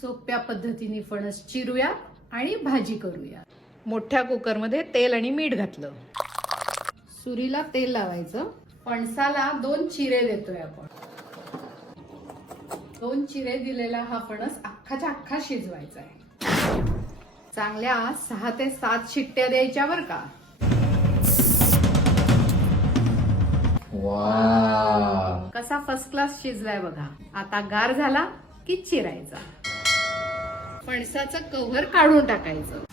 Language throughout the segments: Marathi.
सोप्या पद्धतीने फणस चिरूया आणि भाजी करूया। मोठ्या कुकर मध्ये तेल आणि मीठ घातलं, सुरीला तेल लावायचं। फणसाला 2 चिरे देतोय आपण। 2 चिरे दिलेला हा फणस अख्खाच्या अख्खा शिजवायचा आहे। चांगल्या 6 ते 7 शिट्ट्या द्यायच्या बर का। वाव, कसा फर्स्ट क्लास शिजलाय बघा। आता गार झाला की चिरायचा, फणसाचं कव्हर काढून टाकायचं।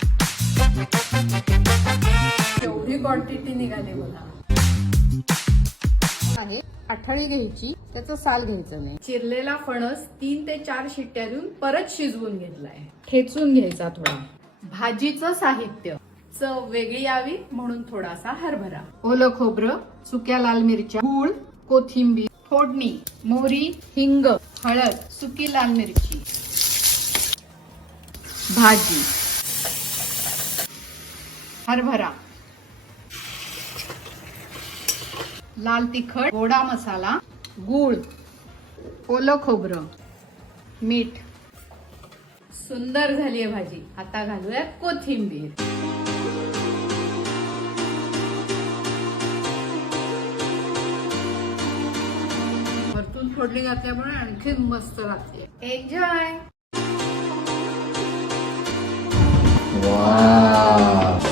एवढी क्वांटिटी निघाली बघा। आहे आठळी घ्यायची, त्याचं साल घ्यायचं नाही। चिरलेला फणस 3 ते 4 शिट्ट्या देऊन परत शिजवून घेतलाय। ठेचून घ्यायचा थोडा। भाजीचं साहित्य, चव वेगळी यावी म्हणून थोडासा हरभरा, ओलं खोबरं, सुक्या लाल मिरच्या, गूळ, कोथिंबीर, फोडणी, मोहरी, हिंग, हळद, सुकी लाल मिरची, भाजी, हरभरा, लाल तिखट, गोडा मसाला, गूळ, ओलं खोबरं, मीठ। सुंदर झाली आहे भाजी। आता घालूया कोथिंबीर। वरतून फोडणी घातल्यामुळे आणखी मस्त लागते। एन्जॉय। वाव।